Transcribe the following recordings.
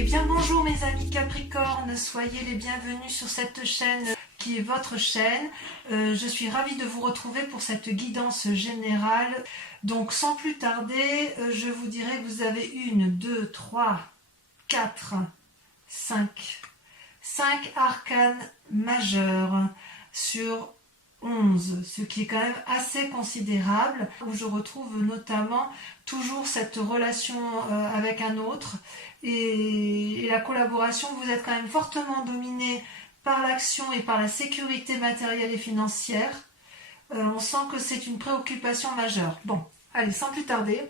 Eh bien bonjour mes amis Capricorne, soyez les bienvenus sur cette chaîne qui est votre chaîne. Je suis ravie de vous retrouver pour cette guidance générale. Donc sans plus tarder, je vous dirai que vous avez 1, 2, 3, 4, 5 arcanes majeurs sur 11, ce qui est quand même assez considérable, où je retrouve notamment toujours cette relation avec un autre et la collaboration. Vous êtes quand même fortement dominé par l'action et par la sécurité matérielle et financière. On sent que c'est une préoccupation majeure. Bon, allez, sans plus tarder,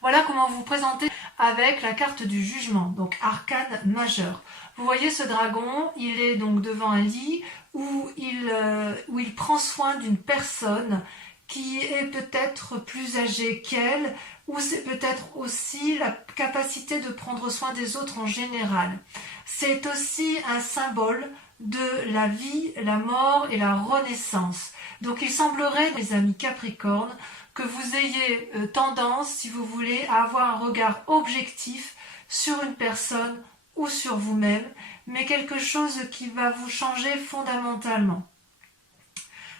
voilà comment vous présenter avec la carte du jugement, donc arcane majeur. Vous voyez ce dragon, il est donc devant un lit où il prend soin d'une personne qui est peut-être plus âgée qu'elle, ou c'est peut-être aussi la capacité de prendre soin des autres en général. C'est aussi un symbole de la vie, la mort et la renaissance. Donc il semblerait, mes amis Capricorne, que vous ayez tendance, si vous voulez, à avoir un regard objectif sur une personne ou sur vous-même, mais quelque chose qui va vous changer fondamentalement.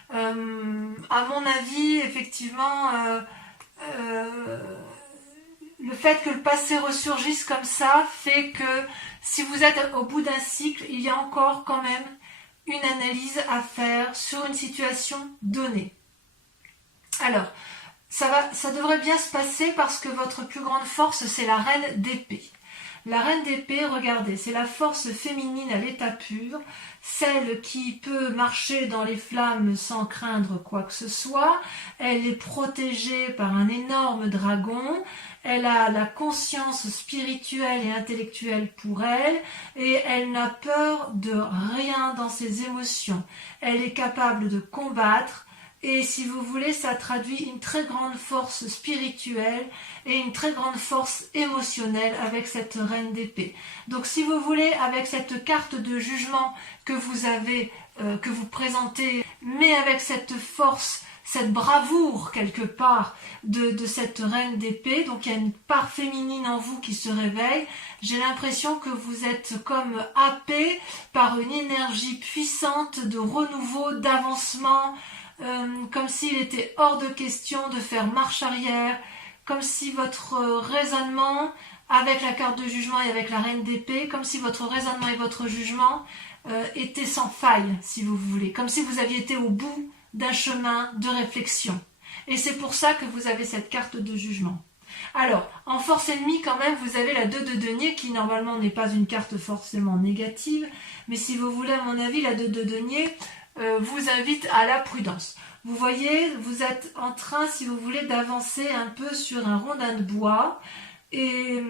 À mon avis, effectivement, le fait que le passé ressurgisse comme ça fait que si vous êtes au bout d'un cycle, il y a encore quand même une analyse à faire sur une situation donnée. Alors, ça devrait bien se passer parce que votre plus grande force, c'est la reine d'épée. La reine d'épée, regardez, c'est la force féminine à l'état pur, celle qui peut marcher dans les flammes sans craindre quoi que ce soit. Elle est protégée par un énorme dragon, elle a la conscience spirituelle et intellectuelle pour elle, et elle n'a peur de rien dans ses émotions. Elle est capable de combattre, et si vous voulez, ça traduit une très grande force spirituelle et une très grande force émotionnelle avec cette reine d'épée. Donc si vous voulez, avec cette carte de jugement que vous avez, que vous présentez, mais avec cette force, cette bravoure quelque part de cette reine d'épée, donc il y a une part féminine en vous qui se réveille, j'ai l'impression que vous êtes comme happé par une énergie puissante de renouveau, d'avancement, comme s'il était hors de question de faire marche arrière, comme si votre raisonnement, avec la carte de jugement et avec la reine d'épée, comme si votre raisonnement et votre jugement étaient sans faille, si vous voulez, comme si vous aviez été au bout d'un chemin de réflexion. Et c'est pour ça que vous avez cette carte de jugement. Alors, en force ennemie, quand même, vous avez la 2 de denier, qui normalement n'est pas une carte forcément négative, mais si vous voulez, à mon avis, la 2 de denier vous invite à la prudence. Vous voyez, vous êtes en train, si vous voulez, d'avancer un peu sur un rondin de bois et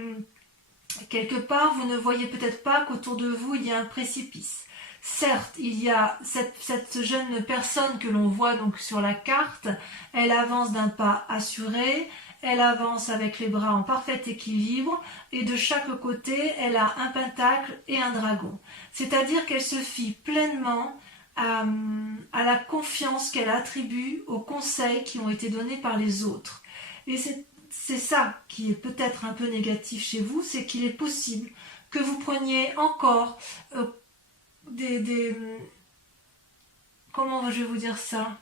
quelque part, vous ne voyez peut-être pas qu'autour de vous, il y a un précipice. Certes, il y a cette jeune personne que l'on voit donc sur la carte, elle avance d'un pas assuré, elle avance avec les bras en parfait équilibre et de chaque côté, elle a un pentacle et un dragon. C'est-à-dire qu'elle se fie pleinement à la confiance qu'elle attribue aux conseils qui ont été donnés par les autres. Et c'est ça qui est peut-être un peu négatif chez vous, c'est qu'il est possible que vous preniez encore comment je vais vous dire ça?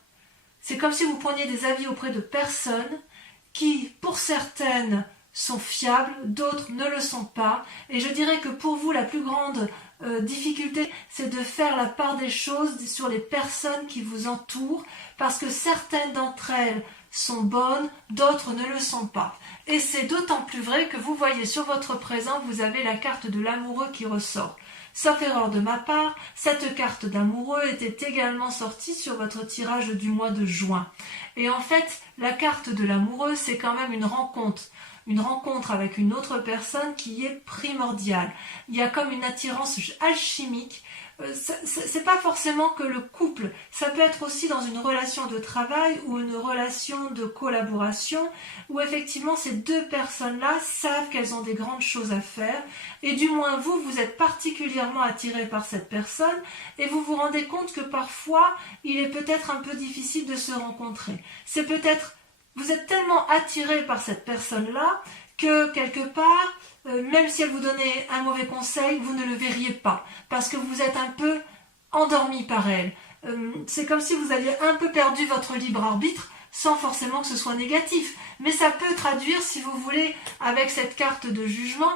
C'est comme si vous preniez des avis auprès de personnes qui, pour certaines, sont fiables, d'autres ne le sont pas. Et je dirais que pour vous, la plus grande difficulté, c'est de faire la part des choses sur les personnes qui vous entourent, parce que certaines d'entre elles sont bonnes, d'autres ne le sont pas. Et c'est d'autant plus vrai que vous voyez sur votre présent, vous avez la carte de l'amoureux qui ressort. Sauf erreur de ma part, cette carte d'amoureux était également sortie sur votre tirage du mois de juin. Et en fait, la carte de l'amoureux, c'est quand même une rencontre avec une autre personne qui est primordiale. Il y a comme une attirance alchimique. C'est pas forcément que le couple, ça peut être aussi dans une relation de travail ou une relation de collaboration où effectivement ces deux personnes-là savent qu'elles ont des grandes choses à faire et du moins vous êtes particulièrement attiré par cette personne et vous vous rendez compte que parfois il est peut-être un peu difficile de se rencontrer. C'est peut-être, vous êtes tellement attiré par cette personne-là que quelque part, même si elle vous donnait un mauvais conseil, vous ne le verriez pas, parce que vous êtes un peu endormi par elle. C'est comme si vous aviez un peu perdu votre libre arbitre, sans forcément que ce soit négatif. Mais ça peut traduire, si vous voulez, avec cette carte de jugement,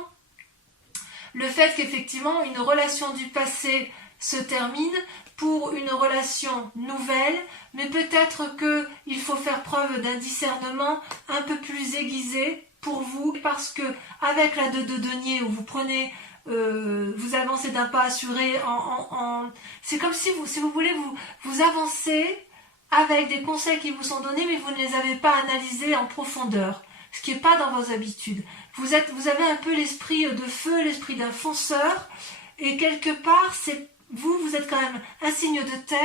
le fait qu'effectivement une relation du passé se termine pour une relation nouvelle, mais peut-être qu'il faut faire preuve d'un discernement un peu plus aiguisé pour vous, parce que avec la 2 de denier où vous prenez, vous avancez d'un pas assuré, c'est comme si vous voulez, vous avancez avec des conseils qui vous sont donnés, mais vous ne les avez pas analysés en profondeur, ce qui n'est pas dans vos habitudes. Vous avez un peu l'esprit de feu, l'esprit d'un fonceur, et quelque part, vous êtes quand même un signe de terre,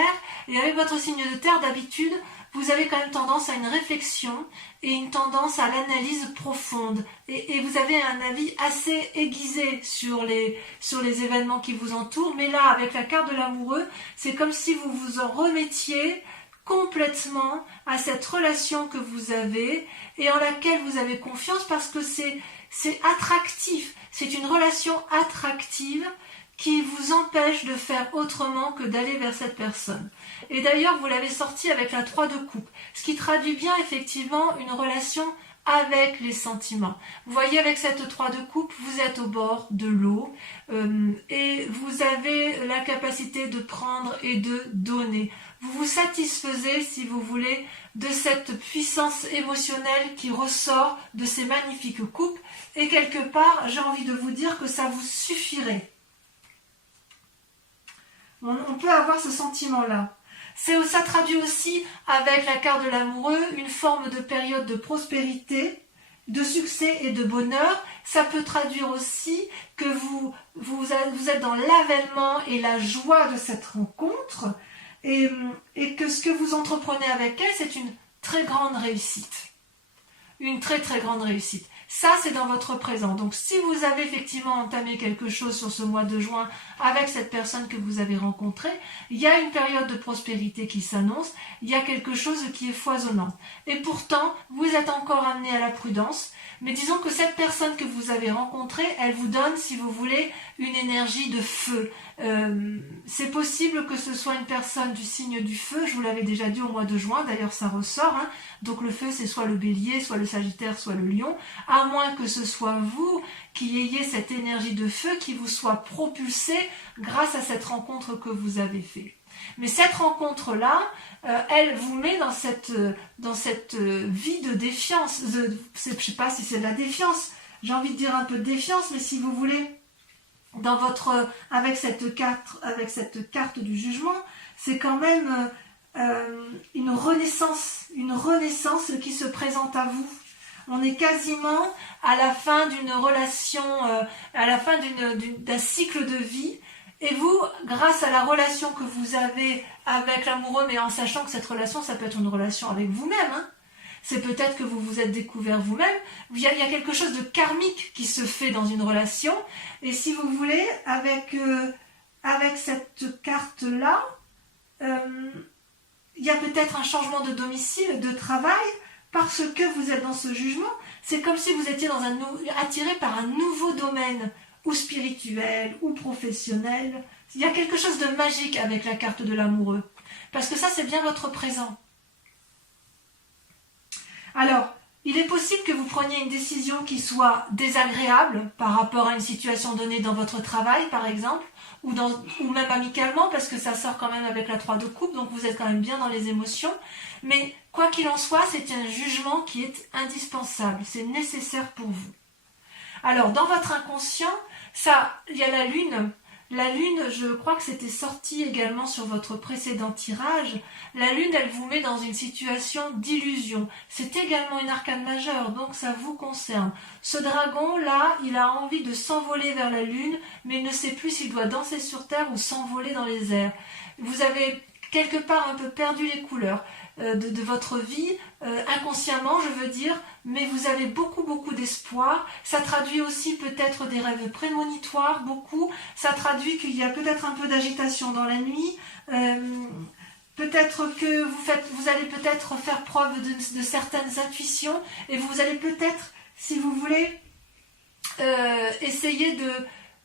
et avec votre signe de terre, d'habitude, vous avez quand même tendance à une réflexion et une tendance à l'analyse profonde. Et vous avez un avis assez aiguisé sur les événements qui vous entourent. Mais là, avec la carte de l'amoureux, c'est comme si vous vous en remettiez complètement à cette relation que vous avez et en laquelle vous avez confiance, parce que c'est attractif. C'est une relation attractive qui vous empêche de faire autrement que d'aller vers cette personne. Et d'ailleurs, vous l'avez sorti avec la 3 de coupe, ce qui traduit bien effectivement une relation avec les sentiments. Vous voyez, avec cette 3 de coupe, vous êtes au bord de l'eau et vous avez la capacité de prendre et de donner. Vous vous satisfaisez, si vous voulez, de cette puissance émotionnelle qui ressort de ces magnifiques coupes, et quelque part, j'ai envie de vous dire que ça vous suffirait. On peut avoir ce sentiment-là. Ça traduit aussi, avec la carte de l'amoureux, une forme de période de prospérité, de succès et de bonheur. Ça peut traduire aussi que vous êtes dans l'avènement et la joie de cette rencontre, et que ce que vous entreprenez avec elle, c'est une très grande réussite. Une très très grande réussite. Ça, c'est dans votre présent. Donc, si vous avez effectivement entamé quelque chose sur ce mois de juin avec cette personne que vous avez rencontrée, il y a une période de prospérité qui s'annonce, il y a quelque chose qui est foisonnant. Et pourtant, vous êtes encore amené à la prudence, mais disons que cette personne que vous avez rencontrée, elle vous donne, si vous voulez, une énergie de feu. C'est possible que ce soit une personne du signe du feu, je vous l'avais déjà dit au mois de juin, d'ailleurs ça ressort, hein. Donc le feu, c'est soit le bélier, soit le sagittaire, soit le lion, à moins que ce soit vous qui ayez cette énergie de feu qui vous soit propulsée grâce à cette rencontre que vous avez faite. Mais cette rencontre-là, elle vous met dans cette vie de défiance. Je ne sais pas si c'est de la défiance, j'ai envie de dire un peu de défiance, mais si vous voulez, avec cette carte du jugement, c'est quand même une renaissance qui se présente à vous. On est quasiment à la fin d'une relation, à la fin d'un cycle de vie. Et vous, grâce à la relation que vous avez avec l'amoureux, mais en sachant que cette relation, ça peut être une relation avec vous-même, hein. C'est peut-être que vous vous êtes découvert vous-même. Il y a quelque chose de karmique qui se fait dans une relation. Et si vous voulez, avec cette carte-là, il y a peut-être un changement de domicile, de travail, parce que vous êtes dans ce jugement. C'est comme si vous étiez attiré par un nouveau domaine, ou spirituel, ou professionnel. Il y a quelque chose de magique avec la carte de l'amoureux. Parce que ça, c'est bien votre présent. Alors, il est possible que vous preniez une décision qui soit désagréable par rapport à une situation donnée dans votre travail, par exemple, ou même amicalement, parce que ça sort quand même avec la 3 de coupe, donc vous êtes quand même bien dans les émotions. Mais quoi qu'il en soit, c'est un jugement qui est indispensable, c'est nécessaire pour vous. Alors, dans votre inconscient, il y a la lune. La lune, je crois que c'était sorti également sur votre précédent tirage. La lune, elle vous met dans une situation d'illusion. C'est également une arcane majeure, donc ça vous concerne. Ce dragon-là, il a envie de s'envoler vers la lune, mais il ne sait plus s'il doit danser sur terre ou s'envoler dans les airs. Vous avez quelque part un peu perdu les couleurs de votre vie, inconsciemment je veux dire, mais vous avez beaucoup d'espoir. Ça traduit aussi peut-être des rêves prémonitoires, beaucoup. Ça traduit qu'il y a peut-être un peu d'agitation dans la nuit. Peut-être que vous allez peut-être faire preuve de certaines intuitions, et vous allez peut-être, si vous voulez, essayez de...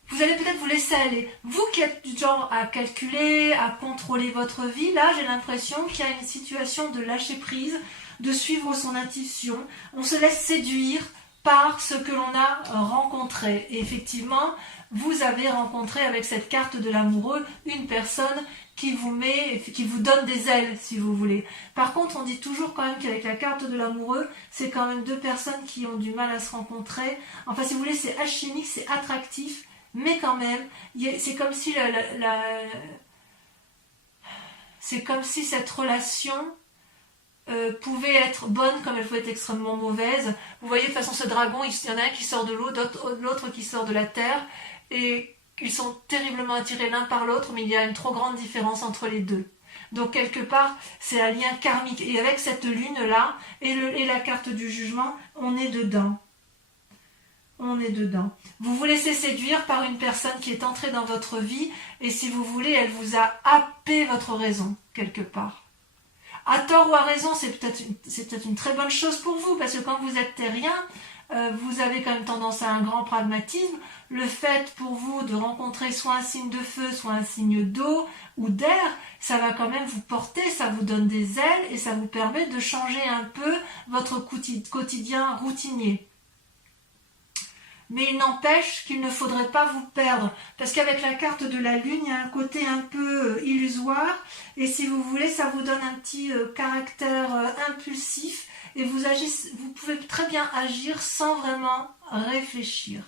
Vous allez peut-être vous laisser aller. Vous qui êtes du genre à calculer, à contrôler votre vie, là j'ai l'impression qu'il y a une situation de lâcher prise, de suivre son intuition. On se laisse séduire par ce que l'on a rencontré. Et effectivement, vous avez rencontré avec cette carte de l'amoureux une personne qui vous donne des ailes, si vous voulez. Par contre, on dit toujours quand même qu'avec la carte de l'amoureux, c'est quand même deux personnes qui ont du mal à se rencontrer. Enfin, si vous voulez, c'est alchimique, c'est attractif, mais quand même, c'est comme si c'est comme si cette relation pouvait être bonne comme elle pouvait être extrêmement mauvaise. Vous voyez, de toute façon, ce dragon, il y en a un qui sort de l'eau, l'autre qui sort de la terre, et ils sont terriblement attirés l'un par l'autre, mais il y a une trop grande différence entre les deux. Donc quelque part, c'est un lien karmique. Et avec cette lune-là, et la carte du jugement, on est dedans. On est dedans. Vous vous laissez séduire par une personne qui est entrée dans votre vie, et si vous voulez, elle vous a happé votre raison, quelque part. À tort ou à raison, c'est peut-être une très bonne chose pour vous, parce que quand vous êtes terrien, vous avez quand même tendance à un grand pragmatisme. Le fait pour vous de rencontrer soit un signe de feu, soit un signe d'eau ou d'air, ça va quand même vous porter, ça vous donne des ailes et ça vous permet de changer un peu votre quotidien routinier. Mais il n'empêche qu'il ne faudrait pas vous perdre, parce qu'avec la carte de la lune, il y a un côté un peu illusoire, et si vous voulez, ça vous donne un petit caractère impulsif, et vous pouvez très bien agir sans vraiment réfléchir.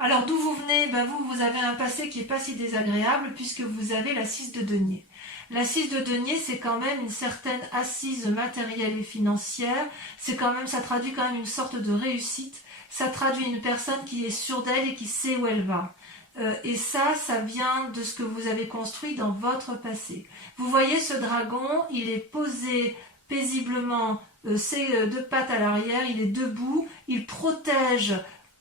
Alors d'où vous venez? Vous avez un passé qui n'est pas si désagréable, puisque vous avez la 6 de denier. La 6 de denier, c'est quand même une certaine assise matérielle et financière. Ça traduit quand même une sorte de réussite. Ça traduit une personne qui est sûre d'elle et qui sait où elle va. Et ça vient de ce que vous avez construit dans votre passé. Vous voyez ce dragon, il est posé paisiblement, ses deux pattes à l'arrière, il est debout, il protège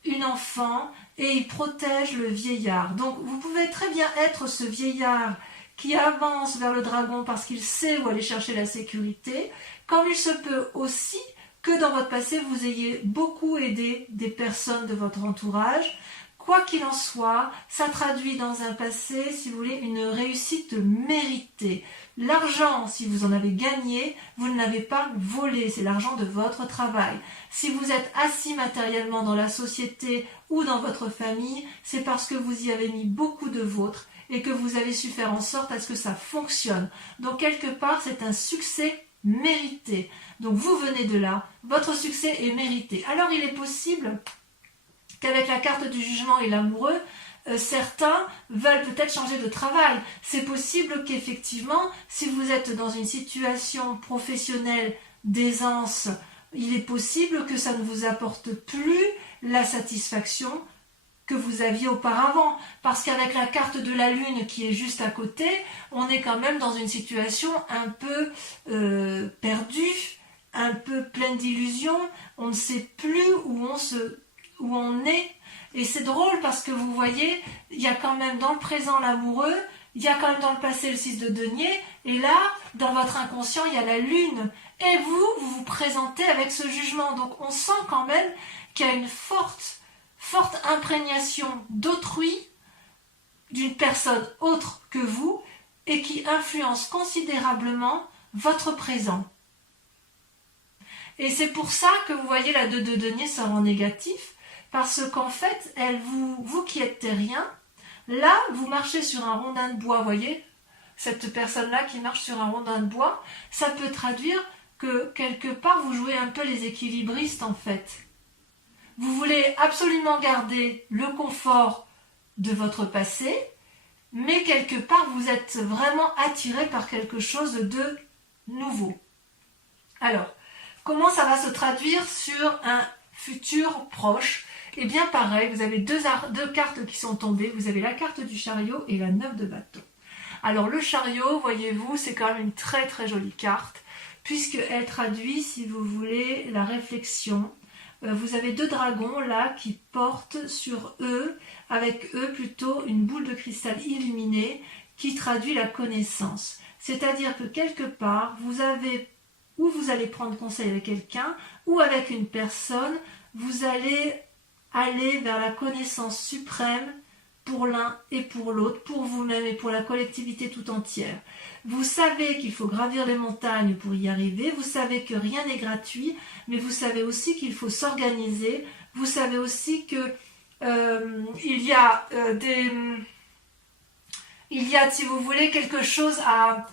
une enfant et il protège le vieillard. Donc vous pouvez très bien être ce vieillard qui avance vers le dragon parce qu'il sait où aller chercher la sécurité, comme il se peut aussi que dans votre passé, vous ayez beaucoup aidé des personnes de votre entourage. Quoi qu'il en soit, ça traduit dans un passé, si vous voulez, une réussite méritée. L'argent, si vous en avez gagné, vous ne l'avez pas volé, c'est l'argent de votre travail. Si vous êtes assis matériellement dans la société ou dans votre famille, c'est parce que vous y avez mis beaucoup de vôtre et que vous avez su faire en sorte à ce que ça fonctionne. Donc quelque part, c'est un succès mérité. Donc vous venez de là, votre succès est mérité. Alors il est possible qu'avec la carte du jugement et l'amoureux, certains veulent peut-être changer de travail. C'est possible qu'effectivement, si vous êtes dans une situation professionnelle d'aisance, il est possible que ça ne vous apporte plus la satisfaction que vous aviez auparavant. Parce qu'avec la carte de la lune qui est juste à côté, on est quand même dans une situation un peu perdue, un peu pleine d'illusions. On ne sait plus où on est. Et c'est drôle parce que vous voyez, il y a quand même dans le présent l'amoureux, il y a quand même dans le passé le 6 de denier, et là, dans votre inconscient, il y a la lune. Et vous vous présentez avec ce jugement. Donc on sent quand même qu'il y a une forte imprégnation d'autrui, d'une personne autre que vous, et qui influence considérablement votre présent. Et c'est pour ça que vous voyez la 2 de denier sort en négatif, parce qu'en fait, vous qui êtes terrien, là, vous marchez sur un rondin de bois, voyez, cette personne-là qui marche sur un rondin de bois, ça peut traduire que quelque part, vous jouez un peu les équilibristes en fait. Vous voulez absolument garder le confort de votre passé, mais quelque part, vous êtes vraiment attiré par quelque chose de nouveau. Alors, comment ça va se traduire sur un futur proche? Eh bien pareil, vous avez deux cartes qui sont tombées, vous avez la carte du chariot et la 9 de bâton. Alors le chariot, voyez-vous, c'est quand même une très très jolie carte, puisqu'elle traduit, si vous voulez, la réflexion. Vous avez deux dragons là qui portent sur eux, avec eux plutôt une boule de cristal illuminée qui traduit la connaissance. C'est-à-dire que quelque part, vous allez prendre conseil avec quelqu'un ou avec une personne, vous allez aller vers la connaissance suprême pour l'un et pour l'autre, pour vous-même et pour la collectivité tout entière. Vous savez qu'il faut gravir les montagnes pour y arriver, vous savez que rien n'est gratuit, mais vous savez aussi qu'il faut s'organiser, vous savez aussi que il y a, si vous voulez, quelque chose à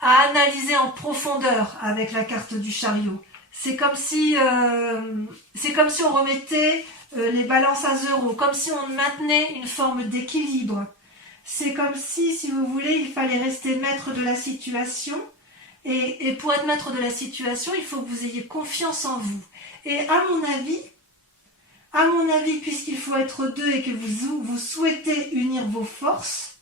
analyser en profondeur avec la carte du chariot. C'est comme si on remettait les balances à zéro, comme si on maintenait une forme d'équilibre. C'est comme si vous voulez, il fallait rester maître de la situation. Et pour être maître de la situation, il faut que vous ayez confiance en vous. Et à mon avis, puisqu'il faut être deux et que vous souhaitez unir vos forces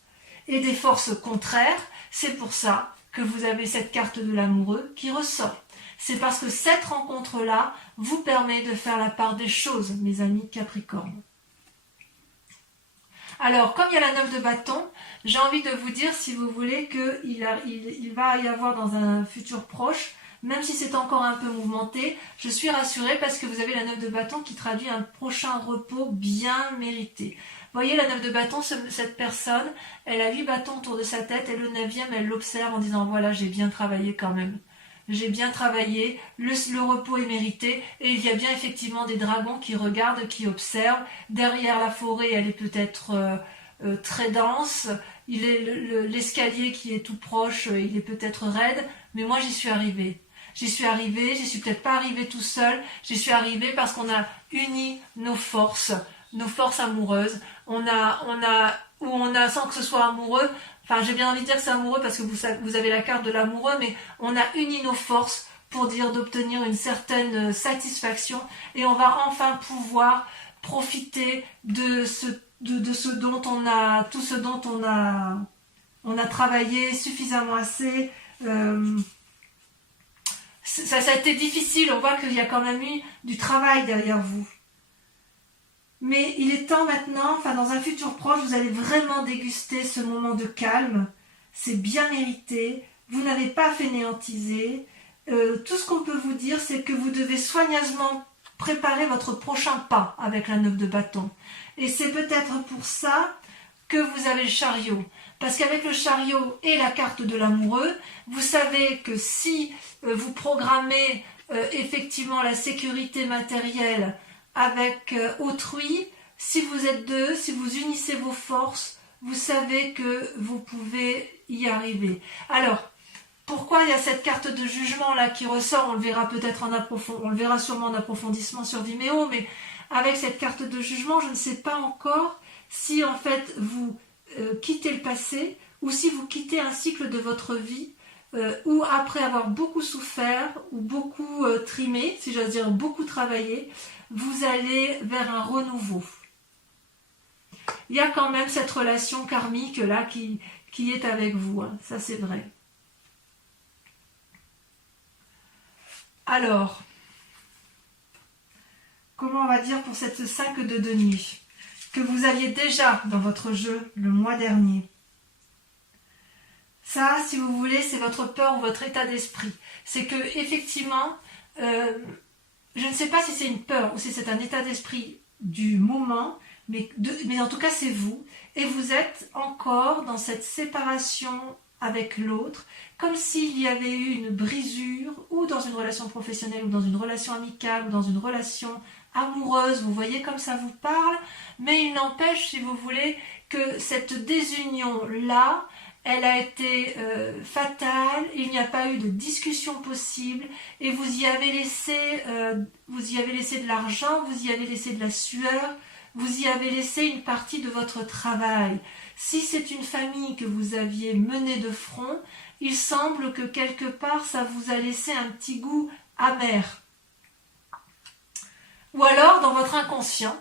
et des forces contraires, c'est pour ça que vous avez cette carte de l'amoureux qui ressort. C'est parce que cette rencontre-là vous permet de faire la part des choses, mes amis Capricorne. Alors, comme il y a la 9 de bâton, j'ai envie de vous dire, si vous voulez, qu'il va y avoir dans un futur proche, même si c'est encore un peu mouvementé, je suis rassurée parce que vous avez la 9 de bâton qui traduit un prochain repos bien mérité. Vous voyez, la 9 de bâton, cette personne, elle a 8 bâtons autour de sa tête et le 9e, elle l'observe en disant, voilà, j'ai bien travaillé quand même. J'ai bien travaillé, le repos est mérité, et il y a bien effectivement des dragons qui regardent, qui observent. Derrière la forêt, elle est peut-être très dense, l'escalier qui est tout proche, il est peut-être raide, mais moi j'y suis arrivée. J'y suis peut-être pas arrivée tout seul, j'y suis arrivée parce qu'on a uni nos forces amoureuses, on a, sans que ce soit amoureux, enfin j'ai bien envie de dire que c'est amoureux parce que vous avez la carte de l'amoureux, mais on a uni nos forces pour dire d'obtenir une certaine satisfaction, et on va enfin pouvoir profiter de ce dont tout ce dont on a travaillé suffisamment assez. Ça a été difficile, on voit qu'il y a quand même eu du travail derrière vous. Mais il est temps maintenant, dans un futur proche, vous allez vraiment déguster ce moment de calme. C'est bien mérité, vous n'avez pas fainéantisé. Tout ce qu'on peut vous dire, c'est que vous devez soigneusement préparer votre prochain pas avec la 9 de bâton. Et c'est peut-être pour ça que vous avez le chariot. Parce qu'avec le chariot et la carte de l'amoureux, vous savez que si vous programmez effectivement la sécurité matérielle avec autrui, si vous êtes deux, si vous unissez vos forces, vous savez que vous pouvez y arriver. Alors, pourquoi il y a cette carte de jugement là qui ressort? On le verra peut-être on le verra sûrement en approfondissement sur Vimeo, mais avec cette carte de jugement, je ne sais pas encore si en fait vous quittez le passé ou si vous quittez un cycle de votre vie où après avoir beaucoup souffert ou beaucoup trimé, si j'ose dire beaucoup travaillé, vous allez vers un renouveau. Il y a quand même cette relation karmique là qui est avec vous, hein. Ça c'est vrai. Alors, comment on va dire pour cette 5 de denier que vous aviez déjà dans votre jeu le mois dernier? Ça, si vous voulez, c'est votre peur ou votre état d'esprit. C'est que effectivement, je ne sais pas si c'est une peur ou si c'est un état d'esprit du moment, mais en tout cas c'est vous. Et vous êtes encore dans cette séparation avec l'autre, comme s'il y avait eu une brisure, ou dans une relation professionnelle, ou dans une relation amicale, ou dans une relation amoureuse, vous voyez comme ça vous parle, mais il n'empêche, si vous voulez, que cette désunion-là, elle a été fatale, il n'y a pas eu de discussion possible, et vous y avez laissé de l'argent, vous y avez laissé de la sueur, vous y avez laissé une partie de votre travail. Si c'est une famille que vous aviez menée de front, il semble que quelque part ça vous a laissé un petit goût amer. Ou alors dans votre inconscient,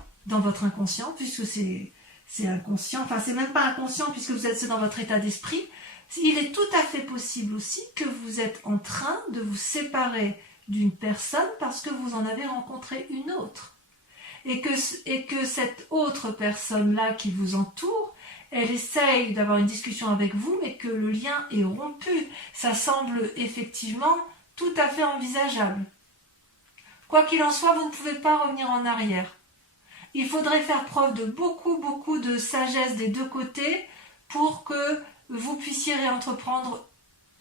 puisque c'est inconscient, enfin c'est même pas inconscient puisque vous êtes dans votre état d'esprit, il est tout à fait possible aussi que vous êtes en train de vous séparer d'une personne parce que vous en avez rencontré une autre. Et que cette autre personne-là qui vous entoure, elle essaye d'avoir une discussion avec vous, mais que le lien est rompu. Ça semble effectivement tout à fait envisageable. Quoi qu'il en soit, vous ne pouvez pas revenir en arrière. Il faudrait faire preuve de beaucoup de sagesse des deux côtés pour que vous puissiez réentreprendre,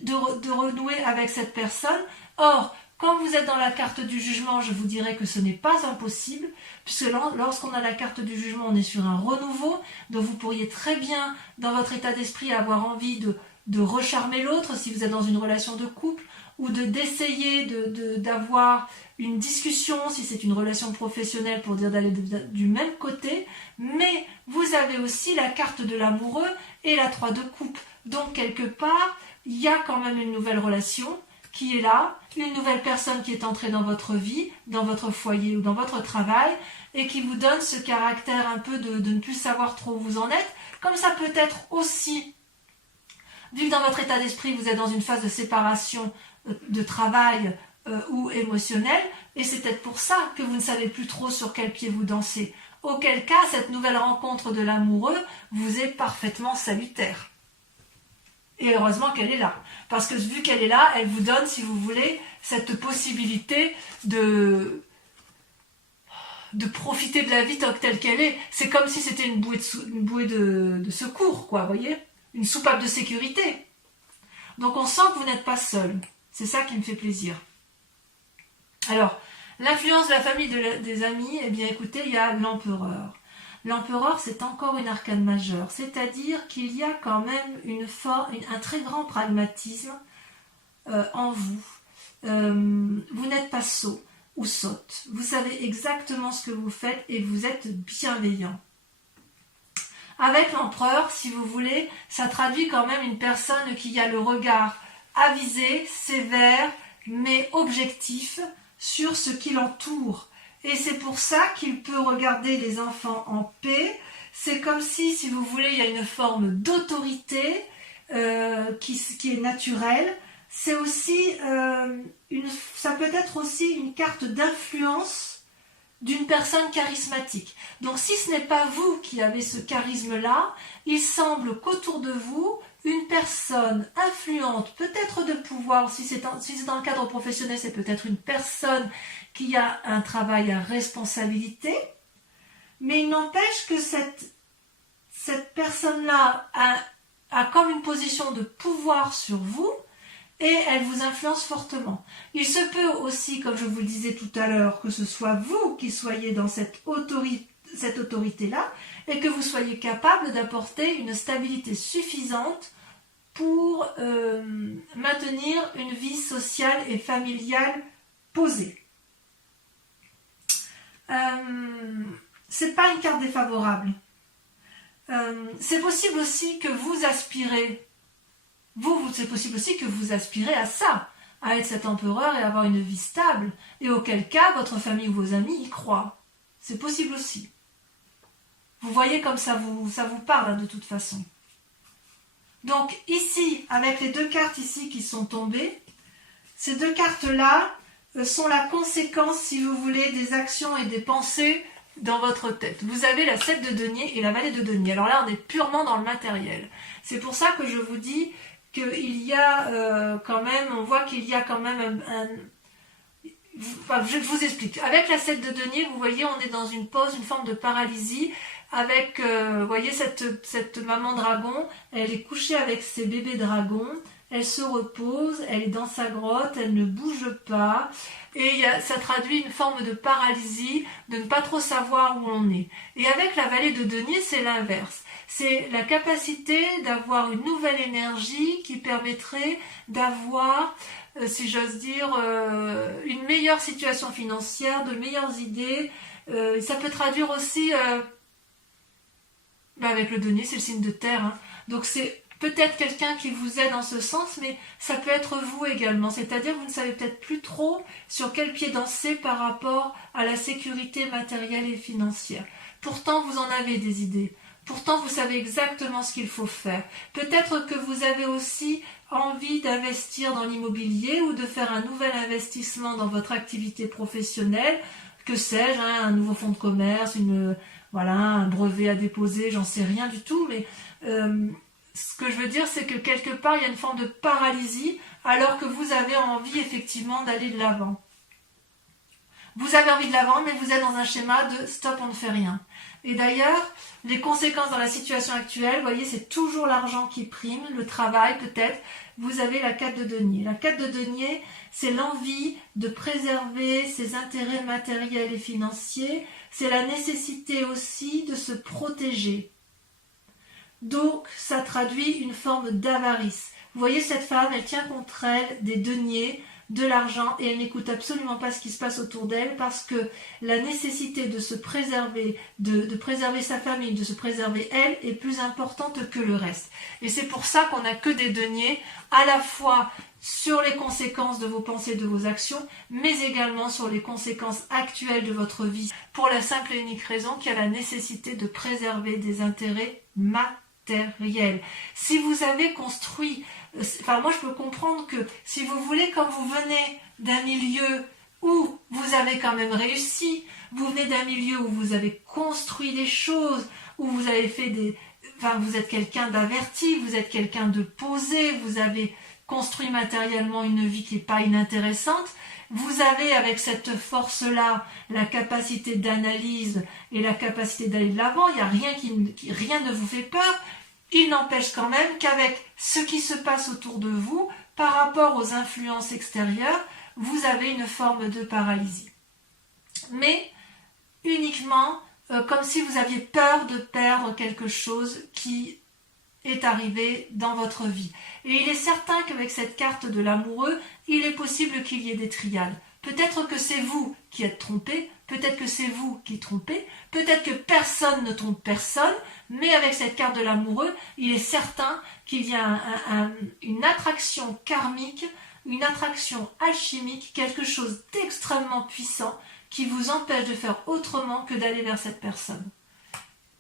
de renouer avec cette personne. Or, quand vous êtes dans la carte du jugement, je vous dirais que ce n'est pas impossible, puisque lorsqu'on a la carte du jugement, on est sur un renouveau, donc vous pourriez très bien, dans votre état d'esprit, avoir envie de recharmer l'autre, si vous êtes dans une relation de couple, ou d'essayer d'avoir une discussion, si c'est une relation professionnelle, pour dire d'aller du même côté, mais vous avez aussi la carte de l'amoureux et la 3 de coupe. Donc, quelque part, il y a quand même une nouvelle relation qui est là, une nouvelle personne qui est entrée dans votre vie, dans votre foyer ou dans votre travail, et qui vous donne ce caractère un peu de ne plus savoir trop où vous en êtes, comme ça peut être aussi, vu que dans votre état d'esprit, vous êtes dans une phase de séparation de travail ou émotionnelle, et c'est peut-être pour ça que vous ne savez plus trop sur quel pied vous dansez. Auquel cas, cette nouvelle rencontre de l'amoureux vous est parfaitement salutaire. Et heureusement qu'elle est là. Parce que vu qu'elle est là, elle vous donne, si vous voulez, cette possibilité de profiter de la vie telle qu'elle est. C'est comme si c'était une bouée de secours, quoi, vous voyez? Une soupape de sécurité. Donc on sent que vous n'êtes pas seul. C'est ça qui me fait plaisir. Alors, l'influence de la famille, des amis, eh bien écoutez, il y a l'empereur. L'empereur, c'est encore une arcane majeure, c'est-à-dire qu'il y a quand même un très grand pragmatisme en vous. Vous n'êtes pas sot ou sotte. Vous savez exactement ce que vous faites et vous êtes bienveillant. Avec l'empereur, si vous voulez, ça traduit quand même une personne qui a le regard avisé, sévère, mais objectif sur ce qui l'entoure. Et c'est pour ça qu'il peut regarder les enfants en paix. C'est comme si vous voulez, il y a une forme d'autorité qui est naturelle. C'est aussi ça peut être aussi une carte d'influence d'une personne charismatique. Donc si ce n'est pas vous qui avez ce charisme-là, il semble qu'autour de vous, une personne influente, peut-être de pouvoir, si c'est dans le cadre professionnel, c'est peut-être une personne qui a un travail à responsabilité, mais il n'empêche que cette personne-là a comme une position de pouvoir sur vous et elle vous influence fortement. Il se peut aussi, comme je vous le disais tout à l'heure, que ce soit vous qui soyez dans cette autorité-là et que vous soyez capable d'apporter une stabilité suffisante pour maintenir une vie sociale et familiale posée. C'est pas une carte défavorable. C'est possible aussi que vous aspirez, c'est possible aussi que vous aspirez à ça, à être cet empereur et avoir une vie stable, et auquel cas votre famille ou vos amis y croient. C'est possible aussi. Vous voyez comme ça vous parle de toute façon. Donc ici, avec les deux cartes ici qui sont tombées, ces deux cartes-là sont la conséquence, si vous voulez, des actions et des pensées dans votre tête. Vous avez la 7 de denier et la vallée de denier. Alors là, on est purement dans le matériel. C'est pour ça que je vous dis qu'il y a quand même, on voit qu'il y a quand même je vous explique. Avec la 7 de denier, vous voyez, on est dans une pause, une forme de paralysie. Avec, vous voyez, cette maman dragon, elle est couchée avec ses bébés dragons, elle se repose, elle est dans sa grotte, elle ne bouge pas, et ça traduit une forme de paralysie, de ne pas trop savoir où on est. Et avec la vallée de denier, c'est l'inverse. C'est la capacité d'avoir une nouvelle énergie qui permettrait d'avoir, si j'ose dire, une meilleure situation financière, de meilleures idées. Ça peut traduire aussi... avec le denier, c'est le signe de terre. Hein. Donc c'est peut-être quelqu'un qui vous aide dans ce sens, mais ça peut être vous également. C'est-à-dire que vous ne savez peut-être plus trop sur quel pied danser par rapport à la sécurité matérielle et financière. Pourtant, vous en avez des idées. Pourtant, vous savez exactement ce qu'il faut faire. Peut-être que vous avez aussi envie d'investir dans l'immobilier ou de faire un nouvel investissement dans votre activité professionnelle. Que sais-je, hein, un nouveau fonds de commerce, un brevet à déposer, j'en sais rien du tout, mais ce que je veux dire, c'est que quelque part, il y a une forme de paralysie, alors que vous avez envie effectivement d'aller de l'avant. Vous avez envie de la vendre, mais vous êtes dans un schéma de stop, on ne fait rien. Et d'ailleurs, les conséquences dans la situation actuelle, vous voyez, c'est toujours l'argent qui prime, le travail peut-être. Vous avez la 4 de denier. La 4 de denier, c'est l'envie de préserver ses intérêts matériels et financiers. C'est la nécessité aussi de se protéger. Donc, ça traduit une forme d'avarice. Vous voyez, cette femme, elle tient contre elle des deniers, de l'argent, et elle n'écoute absolument pas ce qui se passe autour d'elle parce que la nécessité de se préserver, de préserver sa famille, de se préserver elle, est plus importante que le reste. Et c'est pour ça qu'on n'a que des deniers, à la fois sur les conséquences de vos pensées, de vos actions, mais également sur les conséquences actuelles de votre vie, pour la simple et unique raison qu'il y a la nécessité de préserver des intérêts matériels. Si vous avez construit, enfin moi je peux comprendre que si vous voulez, comme vous venez d'un milieu où vous avez quand même réussi, vous venez d'un milieu où vous avez construit des choses, où vous avez fait des... Enfin, vous êtes quelqu'un d'averti, vous êtes quelqu'un de posé, vous avez construit matériellement une vie qui n'est pas inintéressante. Vous avez avec cette force-là la capacité d'analyse et la capacité d'aller de l'avant. Il n'y a rien ne vous fait peur. Il n'empêche quand même qu'avec ce qui se passe autour de vous, par rapport aux influences extérieures, vous avez une forme de paralysie. Mais uniquement comme si vous aviez peur de perdre quelque chose qui est arrivé dans votre vie. Et il est certain qu'avec cette carte de l'amoureux, il est possible qu'il y ait des triades. Peut-être que c'est vous qui êtes trompé, peut-être que c'est vous qui trompez, peut-être que personne ne trompe personne, mais avec cette carte de l'amoureux, il est certain qu'il y a une attraction karmique, une attraction alchimique, quelque chose d'extrêmement puissant qui vous empêche de faire autrement que d'aller vers cette personne.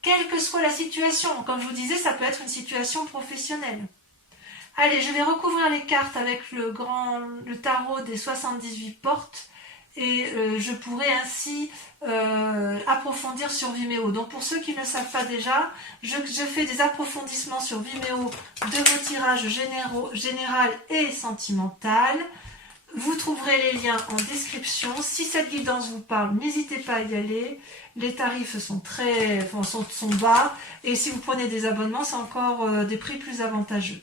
Quelle que soit la situation, comme je vous disais, ça peut être une situation professionnelle. Allez, je vais recouvrir les cartes avec le tarot des 78 portes et je pourrai ainsi approfondir sur Vimeo. Donc pour ceux qui ne le savent pas déjà, je fais des approfondissements sur Vimeo de vos tirages général et sentimental. Vous trouverez les liens en description. Si cette guidance vous parle, n'hésitez pas à y aller. Les tarifs sont sont bas. Et si vous prenez des abonnements, c'est encore des prix plus avantageux.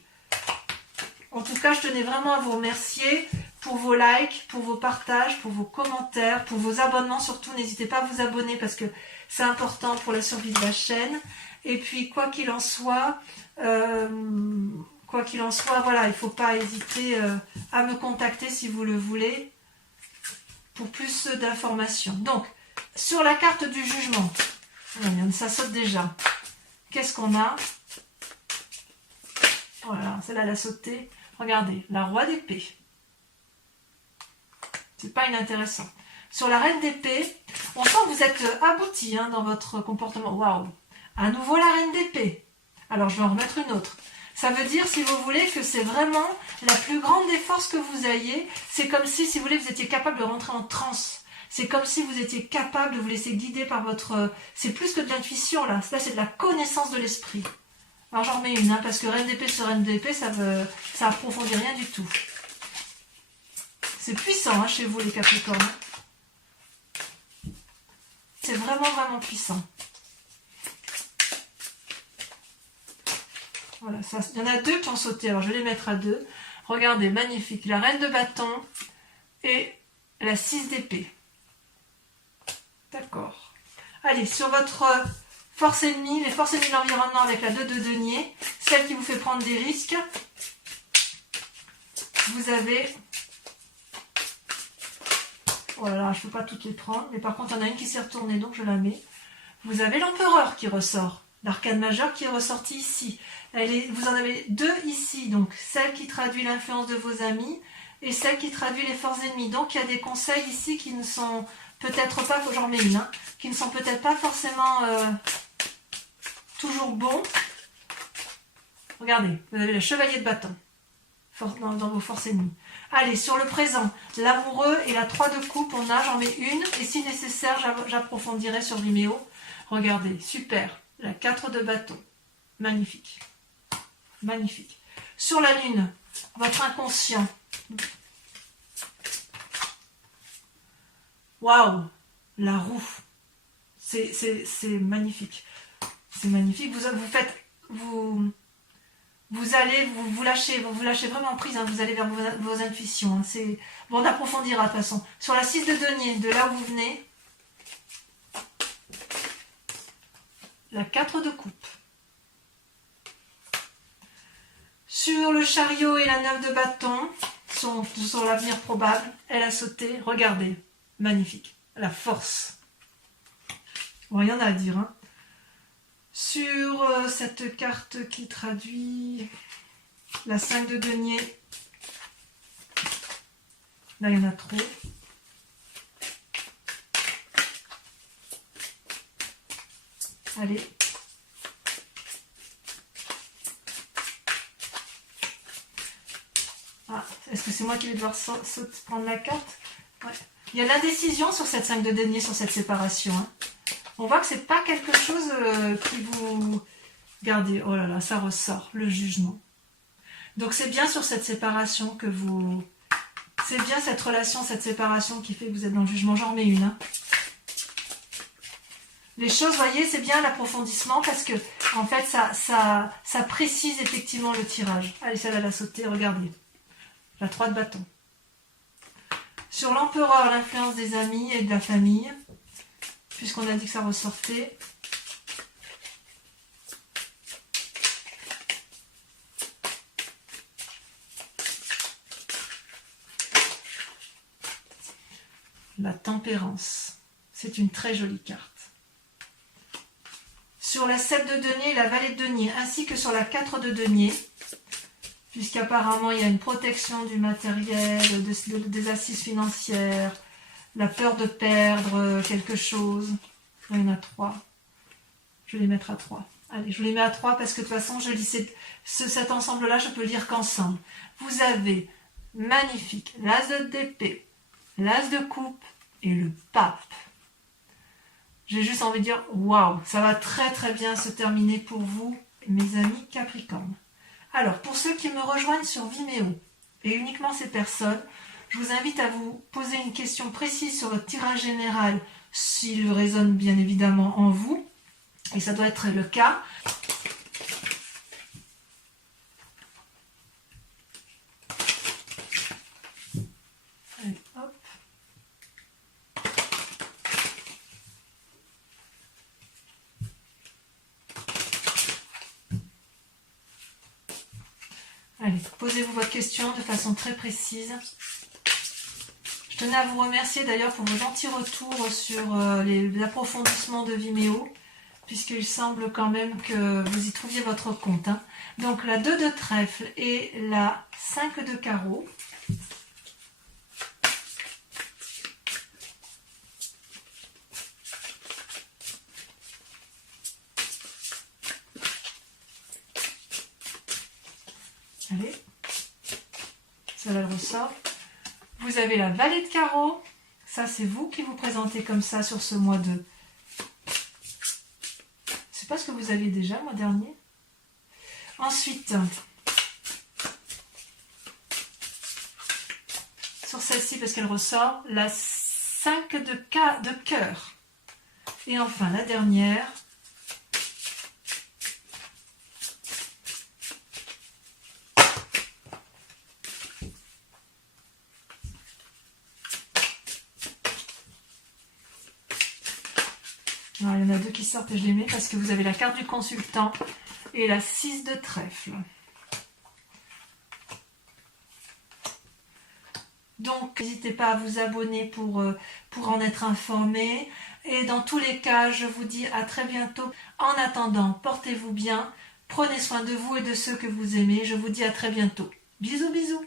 En tout cas, je tenais vraiment à vous remercier pour vos likes, pour vos partages, pour vos commentaires, pour vos abonnements. Surtout, n'hésitez pas à vous abonner parce que c'est important pour la survie de la chaîne. Et puis, quoi qu'il en soit, voilà, il ne faut pas hésiter à me contacter si vous le voulez pour plus d'informations. Donc, sur la carte du jugement, ça saute déjà. Qu'est-ce qu'on a? Voilà, celle-là, elle a sauté. Regardez, la roi d'épée. C'est pas inintéressant. Sur la reine d'épée, on sent que vous êtes abouti dans votre comportement. Waouh! À nouveau la reine d'épée. Alors, je vais en remettre une autre. Ça veut dire, si vous voulez, que c'est vraiment la plus grande des forces que vous ayez. C'est comme si vous voulez, vous étiez capable de rentrer en transe. C'est comme si vous étiez capable de vous laisser guider par votre... C'est plus que de l'intuition, là. Là, c'est de la connaissance de l'esprit. Alors, j'en remets une, parce que reine d'épée sur reine d'épée, ça approfondit rien du tout. C'est puissant, chez vous, les Capricornes. C'est vraiment, vraiment puissant. Voilà, il y en a deux qui ont sauté, alors je vais les mettre à deux. Regardez, magnifique, la reine de bâton et la 6 d'épée. D'accord. Allez, sur votre force ennemie, les forces ennemies de l'environnement avec la 2 de denier, celle qui vous fait prendre des risques, vous avez... Voilà, je ne peux pas toutes les prendre, mais par contre, il y en a une qui s'est retournée, donc je la mets. Vous avez l'empereur qui ressort. L'arcane majeur qui est ressorti ici. Vous en avez deux ici, donc celle qui traduit l'influence de vos amis et celle qui traduit les forces ennemies. Donc il y a des conseils ici qui ne sont peut-être pas, j'en mets une, qui ne sont peut-être pas forcément toujours bons. Regardez, vous avez le chevalier de bâton dans vos forces ennemies. Allez, sur le présent, l'amoureux et la 3 de coupe, j'en mets une et si nécessaire, j'approfondirai sur Vimeo. Regardez, super. La 4 de bâton. Magnifique. Magnifique. Sur la lune, votre inconscient. Waouh, la roue. C'est magnifique. C'est magnifique. Vous allez vous lâchez vraiment prise, hein, vous allez vers vos intuitions. Hein, bon, on approfondira de toute façon. Sur la 6 de denier, de là où vous venez, la 4 de coupe. Sur le chariot et la 9 de bâton, sur l'avenir probable, elle a sauté. Regardez, magnifique. La force. Bon, rien à dire. Hein. Sur cette carte qui traduit la 5 de denier, là il y en a trop. Allez. Ah, est-ce que c'est moi qui vais devoir prendre la carte? Ouais. Il y a l'indécision sur cette 5 de denier, sur cette séparation. Hein. On voit que c'est pas quelque chose qui vous... Regardez, oh là là, ça ressort, le jugement. Donc c'est bien sur cette séparation que vous... C'est bien cette relation, cette séparation qui fait que vous êtes dans le jugement. J'en remets une. Hein. Les choses, vous voyez, c'est bien l'approfondissement parce que, en fait, ça précise effectivement le tirage. Allez, celle-là, elle a sauté, regardez. La 3 de bâton. Sur l'empereur, l'influence des amis et de la famille, puisqu'on a dit que ça ressortait. La tempérance. C'est une très jolie carte. Sur la 7 de denier et la valet de denier, ainsi que sur la 4 de denier, puisqu'apparemment il y a une protection du matériel, des assises financières, la peur de perdre quelque chose. Il y en a 3. Je vais les mettre à 3. Allez, je les mets à 3 parce que de toute façon, je lis cet ensemble-là, je peux le lire qu'ensemble. Vous avez magnifique l'as d'épée, l'as de coupe et le pape. J'ai juste envie de dire, waouh, ça va très très bien se terminer pour vous, mes amis Capricorne. Alors, pour ceux qui me rejoignent sur Vimeo, et uniquement ces personnes, je vous invite à vous poser une question précise sur votre tirage général, s'il résonne bien évidemment en vous, et ça doit être le cas. Allez, hop. Allez, posez-vous votre question de façon très précise. Je tenais à vous remercier d'ailleurs pour vos gentils retours sur les approfondissements de Vimeo, puisqu'il semble quand même que vous y trouviez votre compte. Hein. Donc la 2 de trèfle et la 5 de carreau. Allez, ça là, elle ressort. Vous avez la valet de carreau. Ça, c'est vous qui vous présentez comme ça sur ce mois de... C'est pas ce que vous aviez déjà, le mois dernier. Ensuite, sur celle-ci, parce qu'elle ressort, la 5 de cœur. Et enfin, la dernière... Alors, il y en a 2 qui sortent et je les mets parce que vous avez la carte du consultant et la 6 de trèfle. Donc, n'hésitez pas à vous abonner pour en être informé. Et dans tous les cas, je vous dis à très bientôt. En attendant, portez-vous bien, prenez soin de vous et de ceux que vous aimez. Je vous dis à très bientôt. Bisous, bisous.